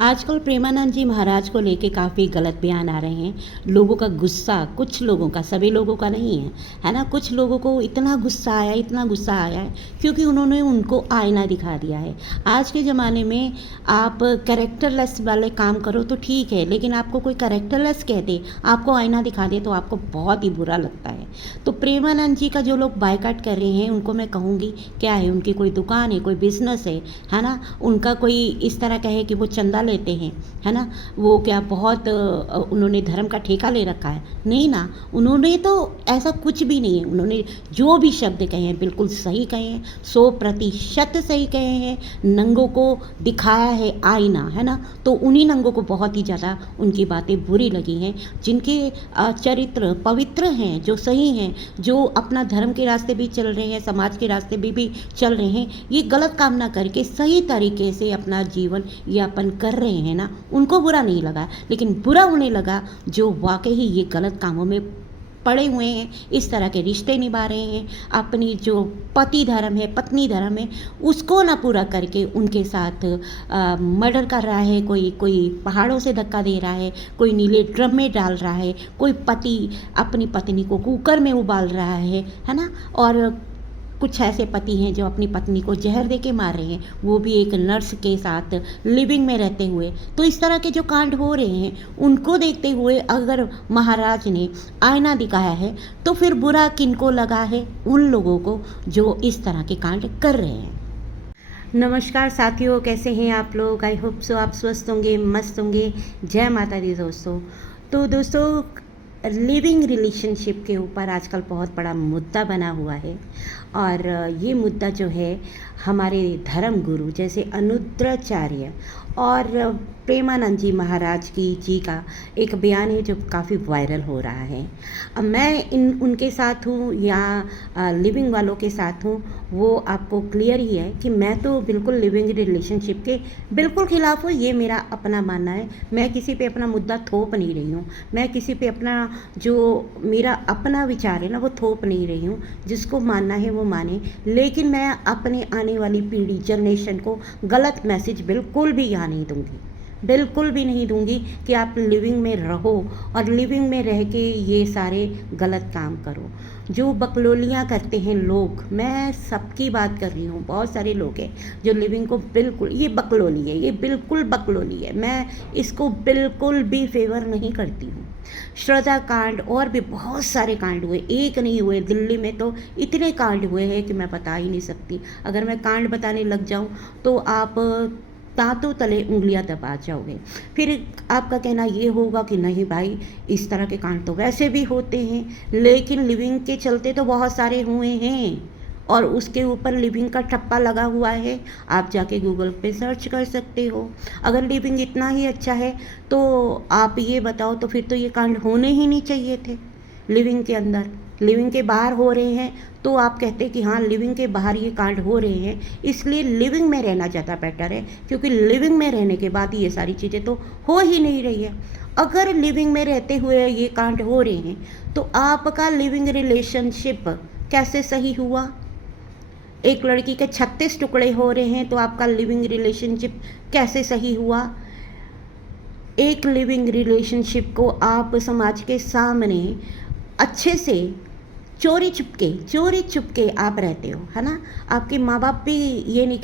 आजकल प्रेमानंद जी महाराज को लेके काफ़ी गलत बयान आ रहे हैं। लोगों का गुस्सा, कुछ लोगों का, सभी लोगों का नहीं है, है ना? कुछ लोगों को इतना गुस्सा आया है क्योंकि उन्होंने उनको आईना दिखा दिया है। आज के ज़माने में आप कैरेक्टरलेस वाले काम करो तो ठीक है, लेकिन आपको कोई कैरेक्टरलेस कह दे, आपको आईना दिखा दे तो आपको बहुत ही बुरा लगता है। तो प्रेमानंद जी का जो लोग बायकॉट कर रहे हैं उनको मैं कहूँगी, क्या है, उनकी कोई दुकान है, कोई बिज़नेस है ना? उनका कोई इस तरह का है कि वो चंदा लेते हैं, है ना? वो क्या बहुत उन्होंने धर्म का ठेका ले रखा है? नहीं ना, उन्होंने तो ऐसा कुछ भी नहीं है। उन्होंने जो भी शब्द कहे हैं बिल्कुल सही कहे हैं, 100% सही कहे हैं। नंगों को दिखाया है आईना, है ना? तो उन्हीं नंगों को बहुत ही ज़्यादा उनकी बातें बुरी लगी हैं, जिनके चरित्र पवित्र हैं, जो सही हैं, जो अपना धर्म के रास्ते भी चल रहे हैं, समाज के रास्ते भी चल रहे हैं, ये गलत काम ना करके सही तरीके से अपना जीवन यापन कर रहे हैं ना, उनको बुरा नहीं लगा। लेकिन बुरा उन्हें लगा जो वाकई ही ये गलत कामों में पड़े हुए हैं, इस तरह के रिश्ते निभा रहे हैं, अपनी जो पति धर्म है, पत्नी धर्म है, उसको ना पूरा करके उनके साथ मर्डर कर रहा है, कोई कोई पहाड़ों से धक्का दे रहा है, कोई नीले ड्रम में डाल रहा है, कोई पति अपनी पत्नी को कुकर में उबाल रहा है ना? और कुछ ऐसे पति हैं जो अपनी पत्नी को जहर दे के मार रहे हैं, वो भी एक नर्स के साथ लिविंग में रहते हुए। तो इस तरह के जो कांड हो रहे हैं उनको देखते हुए अगर महाराज ने आईना दिखाया है तो फिर बुरा किनको लगा है? उन लोगों को जो इस तरह के कांड कर रहे हैं। नमस्कार साथियों, कैसे हैं आप लोग? आई होप सो आप स्वस्थ होंगे, मस्त होंगे। जय माता दी दोस्तों। तो दोस्तों, लिविंग रिलेशनशिप के ऊपर आजकल बहुत बड़ा मुद्दा बना हुआ है, और ये मुद्दा जो है हमारे धर्म गुरु जैसे अनुद्राचार्य और प्रेमानंद जी महाराज जी का एक बयान है जो काफ़ी वायरल हो रहा है। अब मैं उनके साथ हूँ या लिविंग वालों के साथ हूँ, वो आपको क्लियर ही है कि मैं तो बिल्कुल लिविंग रिलेशनशिप के बिल्कुल ख़िलाफ़ हूँ। ये मेरा अपना मानना है। मैं किसी पे अपना मुद्दा थोप नहीं रही हूँ, मैं किसी पे अपना जो मेरा अपना विचार है ना वो थोप नहीं रही हूँ। जिसको मानना है वो माने, लेकिन मैं अपने आने वाली पीढ़ी जनरेशन को गलत मैसेज बिल्कुल भी यहाँ नहीं दूँगी, बिल्कुल भी नहीं दूंगी कि आप लिविंग में रहो और लिविंग में रह के ये सारे गलत काम करो। जो बकलोलियाँ करते हैं लोग, मैं सबकी बात कर रही हूँ, बहुत सारे लोग हैं जो लिविंग को बिल्कुल, ये बकलोली है, ये बिल्कुल बकलोली है। मैं इसको बिल्कुल भी फेवर नहीं करती हूँ। श्रद्धा कांड और भी बहुत सारे कांड हुए, एक नहीं हुए। दिल्ली में तो इतने कांड हुए हैं कि मैं बता ही नहीं सकती। अगर मैं कांड बताने लग जाऊँ तो आप दांतों तले उंगलियां दबा जाओगे। फिर आपका कहना ये होगा कि नहीं भाई, इस तरह के कांड तो वैसे भी होते हैं, लेकिन लिविंग के चलते तो बहुत सारे हुए हैं और उसके ऊपर लिविंग का ठप्पा लगा हुआ है। आप जाके गूगल पे सर्च कर सकते हो। अगर लिविंग इतना ही अच्छा है तो आप ये बताओ, तो फिर तो ये कांड होने ही नहीं चाहिए थे लिविंग के अंदर। लिविंग के बाहर हो रहे हैं तो आप कहते कि हाँ, लिविंग के बाहर ये कांड हो रहे हैं, इसलिए लिविंग में रहना ज़्यादा बेटर है, क्योंकि लिविंग में रहने के बाद ये सारी चीज़ें तो हो ही नहीं रही है। अगर लिविंग में रहते हुए ये कांड हो रहे हैं तो आपका लिविंग रिलेशनशिप कैसे सही हुआ? एक लड़की के 36 टुकड़े हो रहे हैं तो आपका लिविंग रिलेशनशिप कैसे सही हुआ? एक लिविंग रिलेशनशिप को आप समाज के सामने अच्छे से चोरी चुपके आप रहते हो, है ना? आपके माँ बाप भी ये नहीं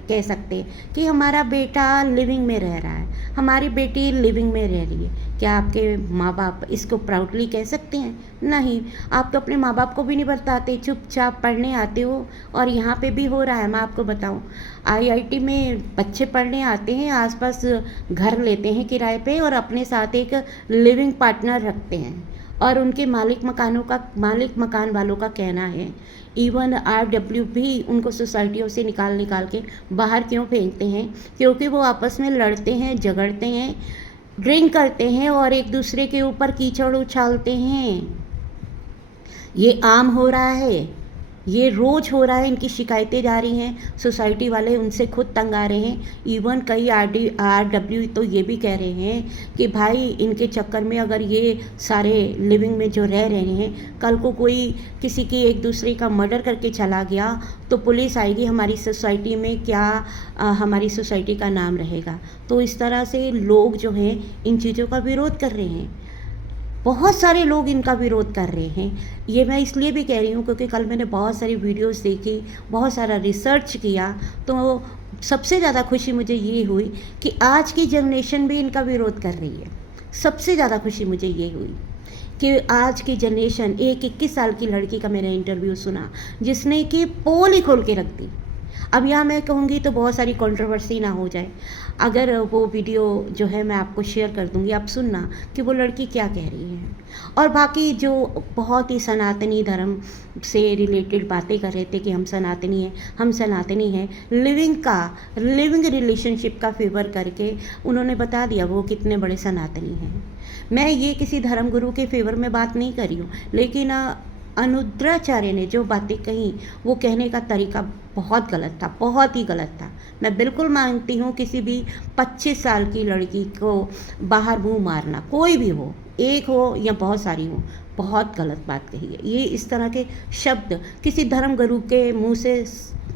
कह सकते कि हमारा बेटा लिविंग में रह रहा है, हमारी बेटी लिविंग में रह रही है। क्या आपके माँ बाप इसको प्राउडली कह सकते हैं? नहीं। आप तो अपने माँ बाप को भी नहीं बताते, चुपचाप पढ़ने आते हो। और यहाँ पे भी हो रहा है, मैं आपको बताऊँ, आईआईटी में बच्चे पढ़ने आते हैं, आसपास घर लेते हैं किराए पे और अपने साथ एक लिविंग पार्टनर रखते हैं। और उनके मालिक मकान वालों का कहना है, इवन आरडब्ल्यू भी उनको सोसाइटियों से निकाल के बाहर क्यों फेंकते हैं? क्योंकि वो आपस में लड़ते हैं, झगड़ते हैं, ड्रिंक करते हैं और एक दूसरे के ऊपर कीचड़ उछालते हैं। ये आम हो रहा है। ये रोज़ हो रहा है, इनकी शिकायतें जा रही हैं, सोसाइटी वाले उनसे खुद तंग आ रहे हैं। इवन कई RW तो ये भी कह रहे हैं कि भाई इनके चक्कर में अगर ये सारे लिविंग में जो रह रहे हैं, कल को कोई किसी की एक दूसरे का मर्डर करके चला गया तो पुलिस आएगी हमारी सोसाइटी में, क्या हमारी सोसाइटी का नाम रहेगा। तो इस तरह से लोग जो हैं इन चीज़ों का विरोध कर रहे हैं, बहुत सारे लोग इनका विरोध कर रहे हैं। ये मैं इसलिए भी कह रही हूँ क्योंकि कल मैंने बहुत सारी वीडियोस देखी, बहुत सारा रिसर्च किया, तो सबसे ज़्यादा खुशी मुझे ये हुई कि आज की जनरेशन भी इनका विरोध कर रही है। सबसे ज़्यादा खुशी मुझे ये हुई कि आज की जनरेशन, एक 21 साल की लड़की का मैंने इंटरव्यू सुना जिसने कि पोल ही खोल के रख दी। अब यहाँ मैं कहूँगी तो बहुत सारी कंट्रोवर्सी ना हो जाए, अगर वो वीडियो जो है मैं आपको शेयर कर दूँगी, आप सुनना कि वो लड़की क्या कह रही है। और बाकी जो बहुत ही सनातनी धर्म से रिलेटेड बातें कर रहे थे कि हम सनातनी हैं, लिविंग रिलेशनशिप का फेवर करके उन्होंने बता दिया वो कितने बड़े सनातनी हैं। मैं ये किसी धर्म गुरु के फेवर में बात नहीं कर रही हूँ, लेकिन अनुद्राचार्य ने जो बातें कही वो कहने का तरीका बहुत गलत था, बहुत ही गलत था। मैं बिल्कुल मानती हूँ किसी भी 25 साल की लड़की को बाहर मुंह मारना, कोई भी हो, एक हो या बहुत सारी हो, बहुत गलत बात कही है। ये इस तरह के शब्द किसी धर्म गुरु के मुंह से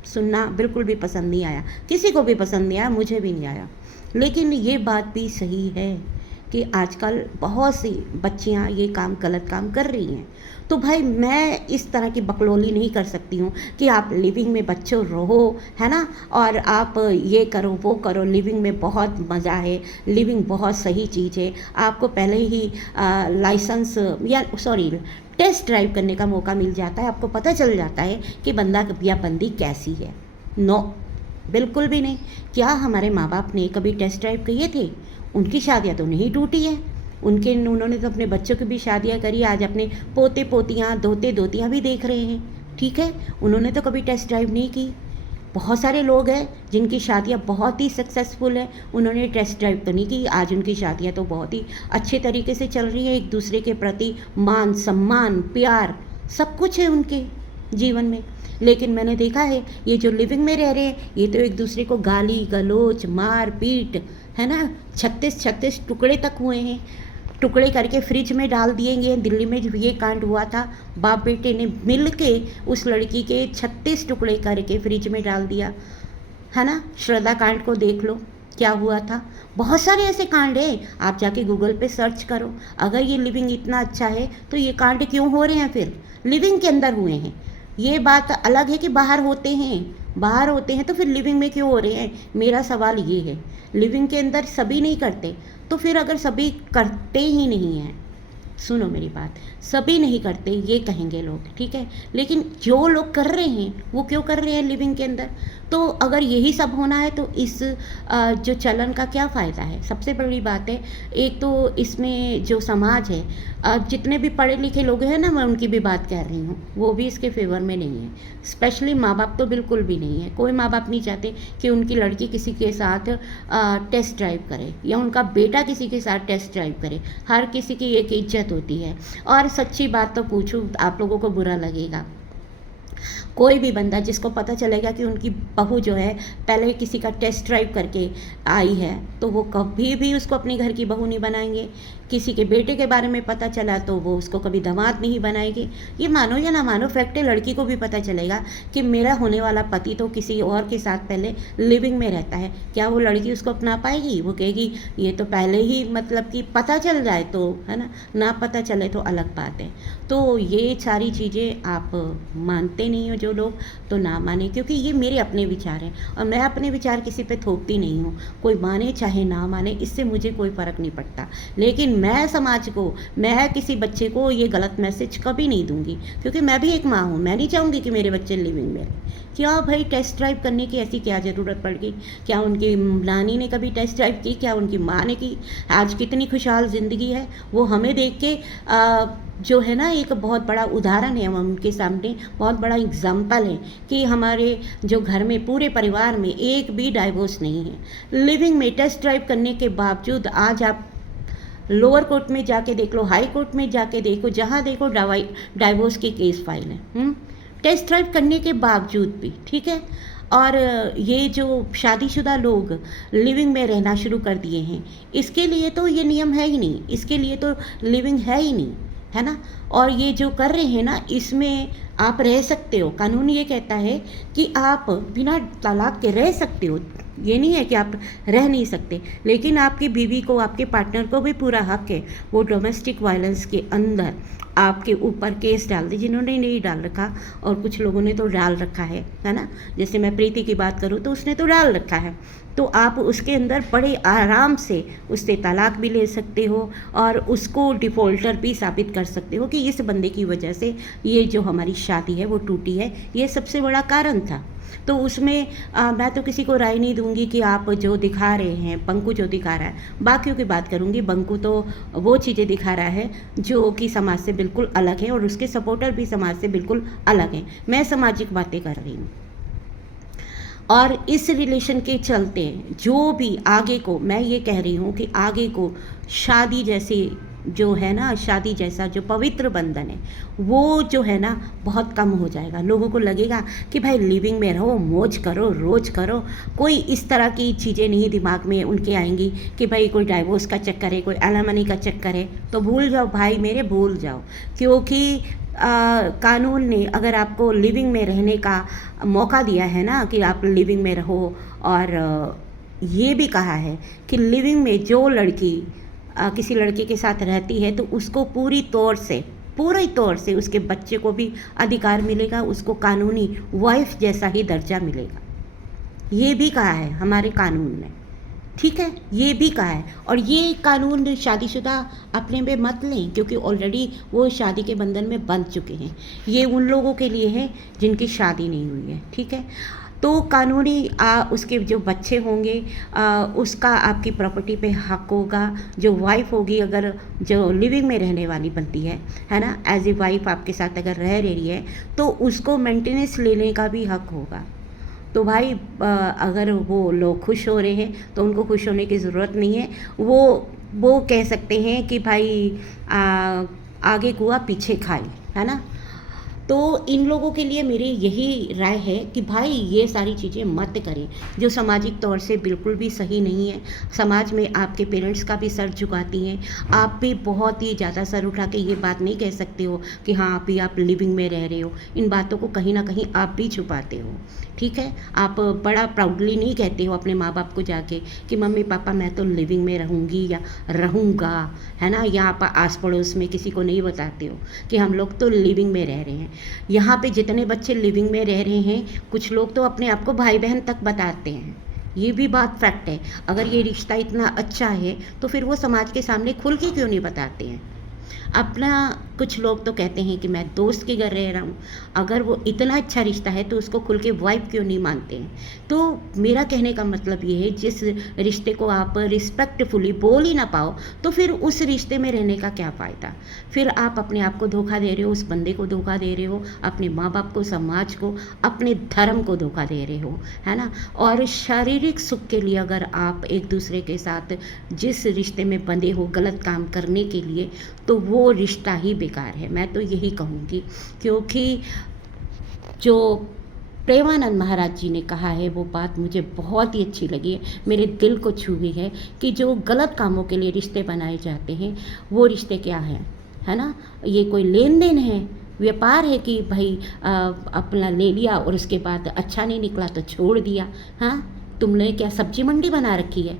सुनना बिल्कुल भी पसंद नहीं आया, किसी को भी पसंद नहीं आया, मुझे भी नहीं आया। लेकिन ये बात भी सही है कि आजकल बहुत सी बच्चियां ये गलत काम कर रही हैं। तो भाई मैं इस तरह की बकलोली नहीं कर सकती हूँ कि आप लिविंग में बच्चों रहो, है ना, और आप ये करो वो करो, लिविंग में बहुत मज़ा है, लिविंग बहुत सही चीज़ है। आपको पहले ही लाइसेंस टेस्ट ड्राइव करने का मौका मिल जाता है, आपको पता चल जाता है कि बंदा या बंदी कैसी है। नो, बिल्कुल भी नहीं। क्या हमारे माँ बाप ने कभी टेस्ट ड्राइव किए थे? उनकी शादियाँ तो नहीं टूटी है, उन्होंने तो अपने बच्चों की भी शादियाँ करी, आज अपने पोते पोतियाँ दोते दोतियाँ भी देख रहे हैं, ठीक है। उन्होंने तो कभी टेस्ट ड्राइव नहीं की। बहुत सारे लोग हैं जिनकी शादियाँ बहुत ही सक्सेसफुल है, उन्होंने टेस्ट ड्राइव तो नहीं की, आज उनकी शादियाँ तो बहुत ही अच्छे तरीके से चल रही हैं, एक दूसरे के प्रति मान सम्मान प्यार सब कुछ है उनके जीवन में। लेकिन मैंने देखा है ये जो लिविंग में रह रहे हैं ये तो एक दूसरे को गाली गलोच मार पीट, है ना, 36 टुकड़े तक हुए हैं, टुकड़े करके फ्रिज में डाल दिए गए। दिल्ली में जब ये कांड हुआ था, बाप बेटे ने मिल के उस लड़की के 36 टुकड़े करके फ्रिज में डाल दिया, है ना। श्रद्धा कांड को देख लो क्या हुआ था। बहुत सारे ऐसे कांड हैं, आप जाके गूगल पे सर्च करो। अगर ये लिविंग इतना अच्छा है तो ये कांड क्यों हो रहे हैं? फिर लिविंग के अंदर हुए हैं। ये बात अलग है कि बाहर होते हैं तो फिर लिविंग में क्यों हो रहे हैं? मेरा सवाल ये है, लिविंग के अंदर सभी नहीं करते तो फिर अगर सभी करते ही नहीं हैं, सुनो मेरी बात, सभी नहीं करते ये कहेंगे लोग, ठीक है, लेकिन जो लोग कर रहे हैं वो क्यों कर रहे हैं लिविंग के अंदर? तो अगर यही सब होना है तो इस जो चलन का क्या फ़ायदा है? सबसे बड़ी बात है, एक तो इसमें जो समाज है, जितने भी पढ़े लिखे लोग हैं ना, मैं उनकी भी बात कर रही हूँ, वो भी इसके फेवर में नहीं है। स्पेशली माँ बाप तो बिल्कुल भी नहीं है। कोई माँ बाप नहीं चाहते कि उनकी लड़की किसी के साथ टेस्ट ड्राइव करे या उनका बेटा किसी के साथ टेस्ट ड्राइव करे। हर किसी की एक इज्जत होती है। और सच्ची बात तो पूछूं, आप लोगों को बुरा लगेगा, कोई भी बंदा जिसको पता चलेगा कि उनकी बहू जो है पहले किसी का टेस्ट ड्राइव करके आई है तो वो कभी भी उसको अपने घर की बहू नहीं बनाएंगे। किसी के बेटे के बारे में पता चला तो वो उसको कभी दामाद नहीं बनाएगी। ये मानो या ना मानो फैक्ट है, लड़की को भी पता चलेगा कि मेरा होने वाला पति तो किसी और के साथ पहले लिविंग में रहता है, क्या वो लड़की उसको अपना पाएगी? वो कहेगी ये तो पहले ही मतलब कि पता चल जाए तो, है ना, ना पता चले तो अलग बात है। तो ये सारी चीज़ें आप मानते नहीं हो जो लोग, तो ना माने, क्योंकि ये मेरे अपने विचार हैं और मैं अपने विचार किसी पे थोपती नहीं हूँ। कोई माने चाहे ना माने, इससे मुझे कोई फ़र्क नहीं पड़ता। लेकिन मैं समाज को, मैं किसी बच्चे को ये गलत मैसेज कभी नहीं दूंगी, क्योंकि मैं भी एक माँ हूँ। मैं नहीं चाहूँगी कि मेरे बच्चे लिविंग में रहें। क्या भाई टेस्ट ड्राइव करने की ऐसी क्या ज़रूरत पड़ गई? क्या उनकी नानी ने कभी टेस्ट ड्राइव की? क्या उनकी माँ ने की? आज कितनी खुशहाल ज़िंदगी है वो हमें देख के जो है ना, एक बहुत बड़ा उदाहरण है, हम उनके सामने बहुत बड़ा एग्जाम्पल है कि हमारे जो घर में पूरे परिवार में एक भी डाइवोर्स नहीं है। लिविंग में टेस्ट ड्राइव करने के बावजूद आज आप लोअर कोर्ट में जाके देख लो, हाई कोर्ट में जाके देखो, जहाँ देखो डाइवोर्स के केस फाइल हैं। टेस्ट ड्राइव करने के बावजूद भी, ठीक है। और ये जो शादीशुदा लोग लिविंग में रहना शुरू कर दिए हैं, इसके लिए तो ये नियम है ही नहीं, इसके लिए तो लिविंग है ही नहीं, है ना। और ये जो कर रहे हैं ना, इसमें आप रह सकते हो, कानून ये कहता है कि आप बिना तलाक के रह सकते हो, ये नहीं है कि आप रह नहीं सकते। लेकिन आपकी बीवी को, आपके पार्टनर को भी पूरा हक है वो डोमेस्टिक वायलेंस के अंदर आपके ऊपर केस डाल दे, जिन्होंने नहीं डाल रखा, और कुछ लोगों ने तो डाल रखा है ना। जैसे मैं प्रीति की बात करूँ तो उसने तो डाल रखा है, तो आप उसके अंदर बड़े आराम से उससे तलाक भी ले सकते हो और उसको डिफ़ॉल्टर भी साबित कर सकते हो कि इस बंदे की वजह से ये जो हमारी शादी है वो टूटी है, ये सबसे बड़ा कारण था। तो उसमें मैं तो किसी को राय नहीं दूंगी कि आप जो दिखा रहे हैं, बंकू जो दिखा रहा है, बाकियों की बात करूंगी। बंकू तो वो चीज़ें दिखा रहा है जो कि समाज से बिल्कुल अलग है और उसके सपोर्टर भी समाज से बिल्कुल अलग हैं। मैं सामाजिक बातें कर रही हूँ। और इस रिलेशन के चलते जो भी आगे को, मैं ये कह रही हूँ कि आगे को शादी जैसी जो है ना, शादी जैसा जो पवित्र बंधन है वो जो है ना बहुत कम हो जाएगा। लोगों को लगेगा कि भाई लिविंग में रहो, मौज करो, रोज करो, कोई इस तरह की चीज़ें नहीं दिमाग में उनके आएंगी कि भाई कोई डाइवोर्स का चक्कर है, कोई एलिमनी का चक्कर है। तो भूल जाओ भाई मेरे, भूल जाओ। क्योंकि कानून ने अगर आपको लिविंग में रहने का मौका दिया है ना कि आप लिविंग में रहो, और ये भी कहा है कि लिविंग में जो लड़की किसी लड़के के साथ रहती है तो उसको पूरी तौर से उसके बच्चे को भी अधिकार मिलेगा, उसको कानूनी वाइफ जैसा ही दर्जा मिलेगा। ये भी कहा है हमारे कानून ने, ठीक है, ये भी कहा है। और ये कानून शादीशुदा अपने में मत लें, क्योंकि ऑलरेडी वो शादी के बंधन में बंध चुके हैं। ये उन लोगों के लिए है जिनकी शादी नहीं हुई है, ठीक है। तो कानूनी उसके जो बच्चे होंगे उसका आपकी प्रॉपर्टी पे हक होगा। जो वाइफ होगी, अगर जो लिविंग में रहने वाली बनती है ना, एज ए वाइफ आपके साथ अगर रह रही है तो उसको मेंटेनेंस लेने का भी हक होगा। तो भाई अगर वो लोग खुश हो रहे हैं तो उनको खुश होने की ज़रूरत नहीं है। वो कह सकते हैं कि भाई आगे कुआ पीछे खाई, है ना। तो इन लोगों के लिए मेरी यही राय है कि भाई ये सारी चीज़ें मत करें जो सामाजिक तौर से बिल्कुल भी सही नहीं है। समाज में आपके पेरेंट्स का भी सर झुकाती हैं, आप भी बहुत ही ज़्यादा सर उठा के ये बात नहीं कह सकते हो कि हाँ अभी आप लिविंग में रह रहे हो। इन बातों को कहीं ना कहीं आप भी छुपाते हो, ठीक है। आप बड़ा प्राउडली नहीं कहते हो अपने माँ बाप को जाके कि मम्मी पापा मैं तो लिविंग में रहूँगी या रहूँगा, है ना। या आप आस पड़ोस में किसी को नहीं बताते हो कि हम लोग तो लिविंग में रह रहे हैं। यहाँ पे जितने बच्चे लिविंग में रह रहे हैं, कुछ लोग तो अपने आप को भाई बहन तक बताते हैं। ये भी बात फैक्ट है। अगर ये रिश्ता इतना अच्छा है तो फिर वो समाज के सामने खुल के क्यों नहीं बताते हैं अपना। कुछ लोग तो कहते हैं कि मैं दोस्त के घर रह रहा हूँ, अगर वो इतना अच्छा रिश्ता है तो उसको खुल के वाइफ क्यों नहीं मानते हैं। तो मेरा कहने का मतलब ये है, जिस रिश्ते को आप रिस्पेक्टफुली बोल ही ना पाओ तो फिर उस रिश्ते में रहने का क्या फ़ायदा। फिर आप अपने आप को धोखा दे रहे हो, उस बंदे को धोखा दे रहे हो, अपने माँ बाप को, समाज को, अपने धर्म को धोखा दे रहे हो, है ना। और शारीरिक सुख के लिए अगर आप एक दूसरे के साथ जिस रिश्ते में बंधे हो गलत काम करने के लिए, तो वो रिश्ता ही बेकार है। मैं तो यही कहूँगी, क्योंकि जो प्रेमानंद महाराज जी ने कहा है वो बात मुझे बहुत ही अच्छी लगी है, मेरे दिल को छू गई है कि जो गलत कामों के लिए रिश्ते बनाए जाते हैं वो रिश्ते क्या हैं, है ना। ये कोई लेन देन है, व्यापार है कि भाई अपना ले लिया और उसके बाद अच्छा नहीं निकला तो छोड़ दिया। हाँ, तुमने क्या सब्जी मंडी बना रखी है।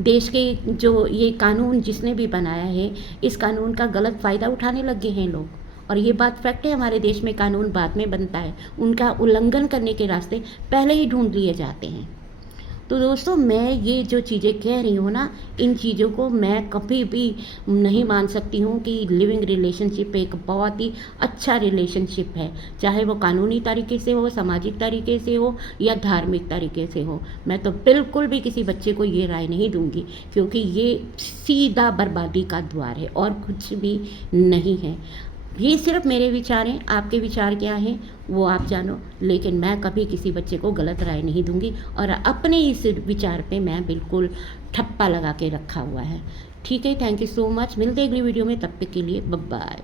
देश के जो ये कानून जिसने भी बनाया है, इस कानून का गलत फ़ायदा उठाने लग गए हैं लोग। और ये बात फैक्ट है, हमारे देश में कानून बाद में बनता है, उनका उल्लंघन करने के रास्ते पहले ही ढूंढ लिए जाते हैं। तो दोस्तों, मैं ये जो चीज़ें कह रही हूँ ना, इन चीज़ों को मैं कभी भी नहीं मान सकती हूँ कि लिविंग रिलेशनशिप एक बहुत ही अच्छा रिलेशनशिप है, चाहे वो कानूनी तरीके से हो, सामाजिक तरीके से हो या धार्मिक तरीके से हो। मैं तो बिल्कुल भी किसी बच्चे को ये राय नहीं दूँगी, क्योंकि ये सीधा बर्बादी का द्वार है और कुछ भी नहीं है। ये सिर्फ मेरे विचार हैं, आपके विचार क्या हैं वो आप जानो, लेकिन मैं कभी किसी बच्चे को गलत राय नहीं दूंगी और अपने इस विचार पे मैं बिल्कुल ठप्पा लगा के रखा हुआ है, ठीक है। थैंक यू सो मच, मिलते हैं अगली वीडियो में, तब तक के लिए बाय बाय।